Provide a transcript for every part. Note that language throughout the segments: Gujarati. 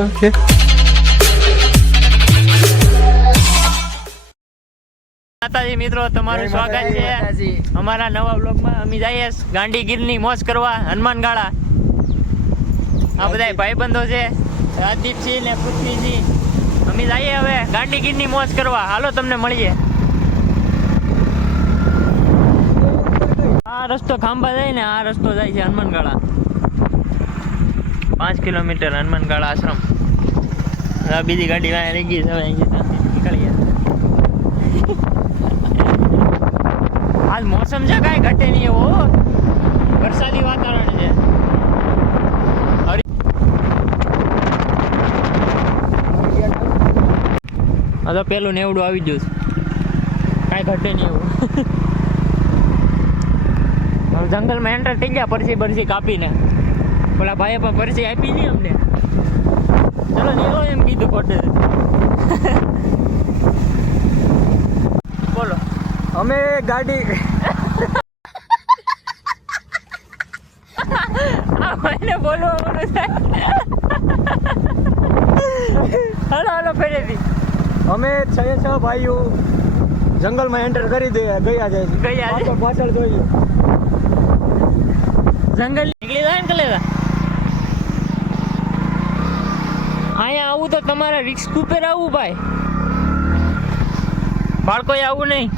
ઓકે માતાજી મિત્રો, તમારું સ્વાગત છે અમારા નવા બ્લોગમાં. અમે જઈએ ગાંડીગીરની મોજ કરવા હનુમાનગાળા. આ બધા ભાઈબંધો છે, રાજદીપસિંહ ને પૃથ્વીસિંહ. અમે જઈએ હવે ગાંડીગીરની મોજ કરવા. હાલો તમને મળીએ. આ રસ્તો ખાંભા જાય ને, આ રસ્તો જાય છે હનુમાનગાળા. 5 કિલોમીટર હનુમાનગાળા આશ્રમ. બીજી ગાડી વાય રહી ગઈ છે, હવે અહીંયાથી નીકળીએ. આજ મોસમ છે કાંઈ ઘટે નહીં એવો, વરસાદી વાતાવરણ છે. હા તો પેલું નેવડું આવી ગયું છે, કાંઈ ઘટે નહીં એવું. હવે જંગલમાં એન્ટર થઈ ગયા પરસી બરસી કાપીને. પેલા ભાઈએ પણ પરસી આપી નહીં અમને. ચલો નીકળો એમ કીધું ખોટે. બોલો. અમે ગાડી મને બોલવાનું થાય. હાલો હાલો ફેરેથી. અમે 6 ભાઈઓ જંગલમાં એન્ટર કરી ગયા છે. પાછળ જોઈએ જંગલ નીકળી જાય ને કલેરા. અહીંયા આવું તો તમારે રિસ્ક ઉપર આવવું ભાઈ, બાળકોએ આવું નહીં.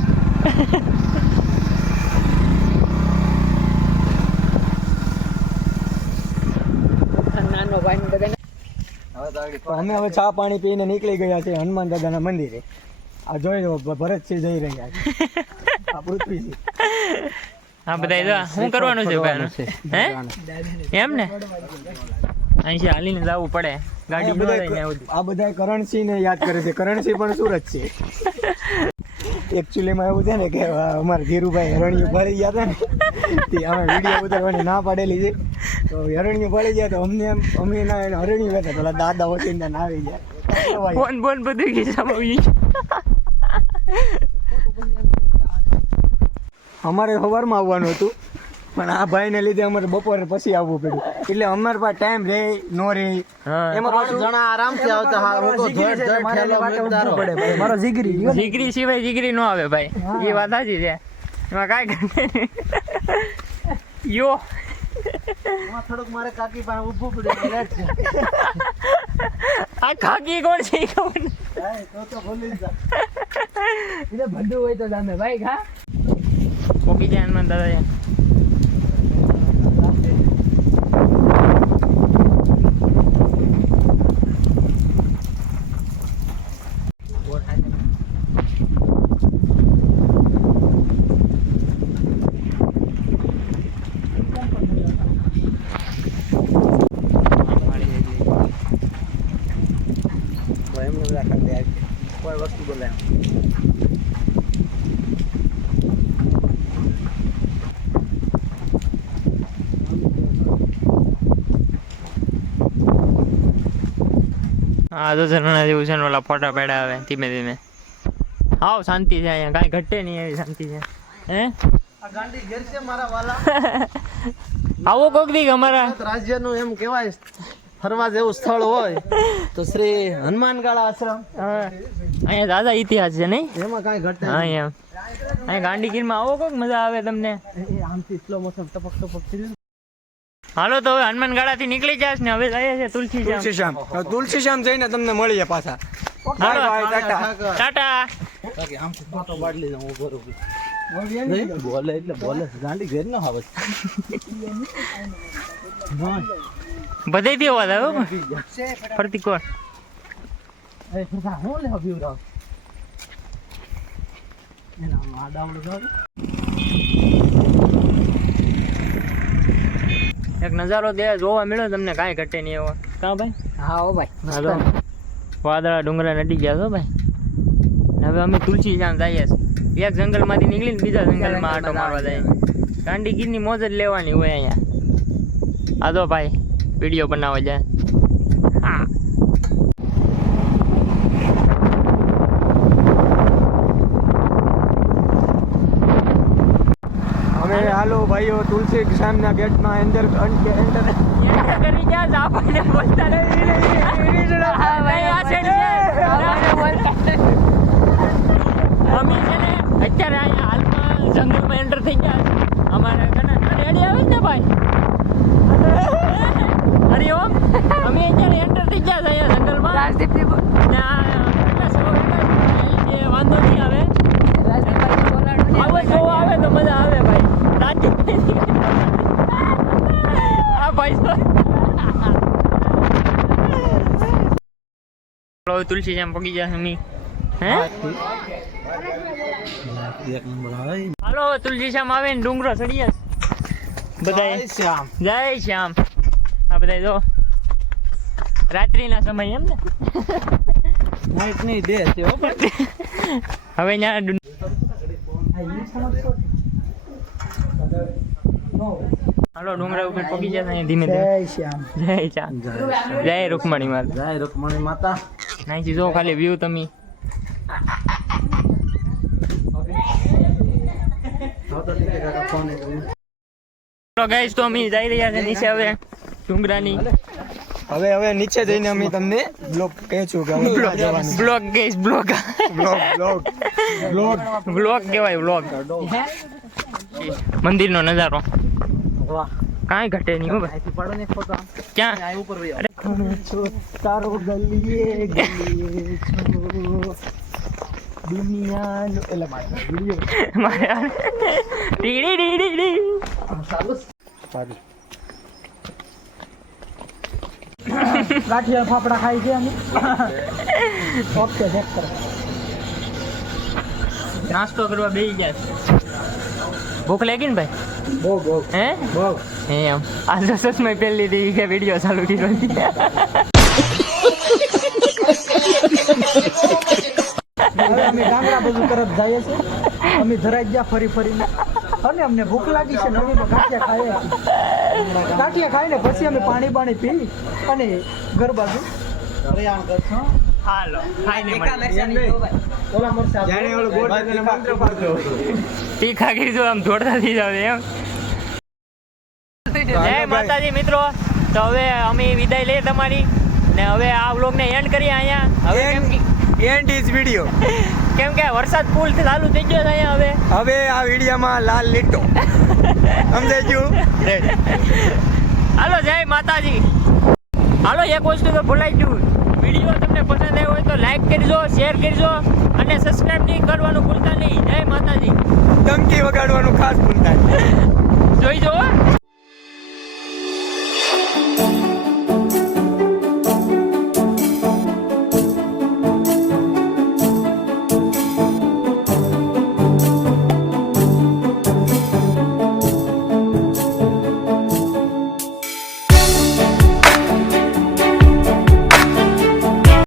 નાનો ભાઈ બધા અમે હવે ચા પાણી પીને નીકળી ગયા છે હનુમાન દાદાના મંદિરે. આ જોઈ લો ભરતસિંહ જઈ રહ્યા છે, આ પૃથ્વીસિંહ. હા બધા શું કરવાનું છે ભાઈ? હે એમ ને અહીંથી હાલીને જવું પડે, ગાડી. આ બધા કરણસિંહ ને યાદ કરે છે. કરણસિંહ પણ સુરત છે. એકચ્યુઅલીમાં એવું છે ને કે અમારા ધીરુભાઈ હરણિયું ભરી ગયા હતા ને, તે અમે વિડીયો ઉતારવાની ના પાડેલી છે. તો હરણિયું ભરી ગયા તો અમને એમ અમે ના હરણિયું હતા, પેલા દાદા વટીને ના આવી ગયા. ફોન બોન બધું ગયું. અમારે સવારમાં આવવાનું હતું, પણ આ ભાઈને લીધે અમારે બપોરે પછી આવવું પડ્યું. એટલે અમારે પાસે ટાઈમ રહે નો રહે એમાં પાછું જણા આરામથી આવતા. મારો જીગરી સિવાય જીગરી નો આવે ભાઈ, એ વાત સાચી છે. એમાં કાંઈ યો થોડુંક મારે કાકી પાસે ઊભું પડ્યું. આ કાકી કોણ છે ખબર તો ભૂલી જા. બધું હોય તો તમે ભાઈ ખા કોકી જાય હનુમાન દાદા. કોઈ વસ્તુ બોલાય હા તો ઝરણા જેવું છે ને, ઓલા ફોટા પેડા આવે ધીમે ધીમે. હાવ શાંતિ છે અહીંયા, કાંઈ ઘટે નહીં એવી શાંતિ છે. હે આ ગાંડી ઘેર છે મારા વાલા. આવો કોક દી અમારા રાજ્યનું એમ કહેવાય ફરવા જેવું સ્થળ હોય તો શ્રી હનુમાનગાળા આશ્રમ. અહીંયા દાદા ઇતિહાસ છે નહીં, એમાં કાંઈ ઘટે હા એમ. અહીંયા ગાંડીગીરમાં આવો કોક મજા આવે તમને. આમથી સ્લો મોશન ટપક ટપક. હાલો તો હવે હનુમાનગાળા થી નીકળી જાય ને, હવે જઈએ છે તુલસીશ્યામ. તુલસીશ્યામ જઈને તમને મળીએ પાછા. ટાટા. બોલે એટલે બોલે ગાંડી ઘેર ન આવે. બધે થી અવાજ આવ્યો ફરતી કોણ. એક નજારો જોવા મળ્યો તમને, કાંઈ ઘટે નહીં એવો. કાં ભાઈ? હા હો ભાઈ. વાદળા ડુંગરા નડી ગયા છો ભાઈ. હવે અમે તુલસીશ્યામ જઈએ છીએ. એક જંગલમાંથી નીકળીને બીજા જંગલમાં આટો મારવા જાય. ગાંડીગીરની મોજ જ લેવાની હોય અહીંયા. આ તો ભાઈ વિડીયો બનાવવા જાય. હા અમે હાલો ભાઈઓ તુલસી સામના ગેટમાં એન્ટર એન્ટર કરી ગયા જ આપણને બોલતા નહીં. હા ભાઈ આ સાઈડ છે. અમે છે ને અત્યારે અહીંયા હાલમાં જંગલમાં એન્ટર થઈ ગયા છે. અમારે કને રેડી આવે ને ભાઈ. અરે ઓમ અમે અત્યારે એન્ટર થઈ ગયા છે અહીંયા જંગલમાં. રાજદીપની વાંધો નહીં આવે. આવે જો આવે તો મજા આવે ભાઈ. રાજદીપભાઈ આ ભાઈ તુલસી જેમ પગી જાય અમી. હે હાલો તુલસી શ્યામ આવે ને ડુંગરો ચડીએ બધા. જય શ્યામ. આ બધા જો રાત્રિના સમય એમ ને નાઈટ નહીં દે છે હવે ત્યાં હાલો ડુંગરા ઉપર પગી જતા અહીંયા ધીમે ધીમે. જય શ્યામ. જય શ્યામ. જય રૂકમણી માતા. જય રૂકમણી માતા. નાઈ જો ખાલી વ્યૂ તમે. ચલો ગાઈસ તો અમે જઈ રહ્યા છે નીચે હવે ડુંગરાની. હવે નીચે જઈને અમે તમને બ્લોગ કહેશું કે બ્લોગ ગાઈસ બ્લોગ બ્લોગ કહેવાય બ્લોગ. મંદિરનો નજારો કાંઈ ઘટે નહીં હો ભાઈ. ક્યાં તારો ગલીએ ગલીએ દુનિયાનો એટલે મારે ટીડી ટીડી ટી. ગાંઠિયા ફાફડા ખાઈ છે અમે. ઓકે ચેક કરો. નાસ્તો કરવા બેસી ગયા છે. ભૂખ લાગી ને ભાઈ? બહુ હે એમ આ જો સસમાં પહેલી હતી કે વિડીયો ચાલુ કર્યો હતી. હવે અમે ગામડા બધું તરફ જઈએ છીએ. અમે ધરાઈ ગયા ફરી ફરીને અને અમને ભૂખ લાગી છે ને અમે ગાંઠિયા ખાઈએ છીએ. ગાંઠિયા ખાઈને પછી અમે પાણી બાણી પી અને ઘર બાજુ પ્રયાણ કરશું. હાલો ખાઈને તીખા કીધું આમ દોડતા થઈ જાવ એમ. જય માતાજી મિત્રો. તો હવે અમે વિદાય લઈએ તમારી ને હવે આ વ્લોગને એન્ડ કરીએ અહીંયા. હવે એન્ડ ઇઝ વિડિયો. કેમ કે વરસાદ ફૂલ ચાલુ થઈ ગયો છે અહીંયા. હવે આ વિડીયોમાં લાલ લીટો સમજાઈ ગયું. હાલો જય માતાજી. હાલો એક વસ્તુ તો ભૂલાઈ ગયું. વિડીયો તમને પસંદ આવ્યો હોય તો લાઈક કરજો, શેર કરજો અને સબસ્ક્રાઇબ નહીં કરવાનું ભૂલતા નહીં. જય માતાજી. ટંકી વગાડવાનું ખાસ ભૂલતા નહીં. જોઈજો.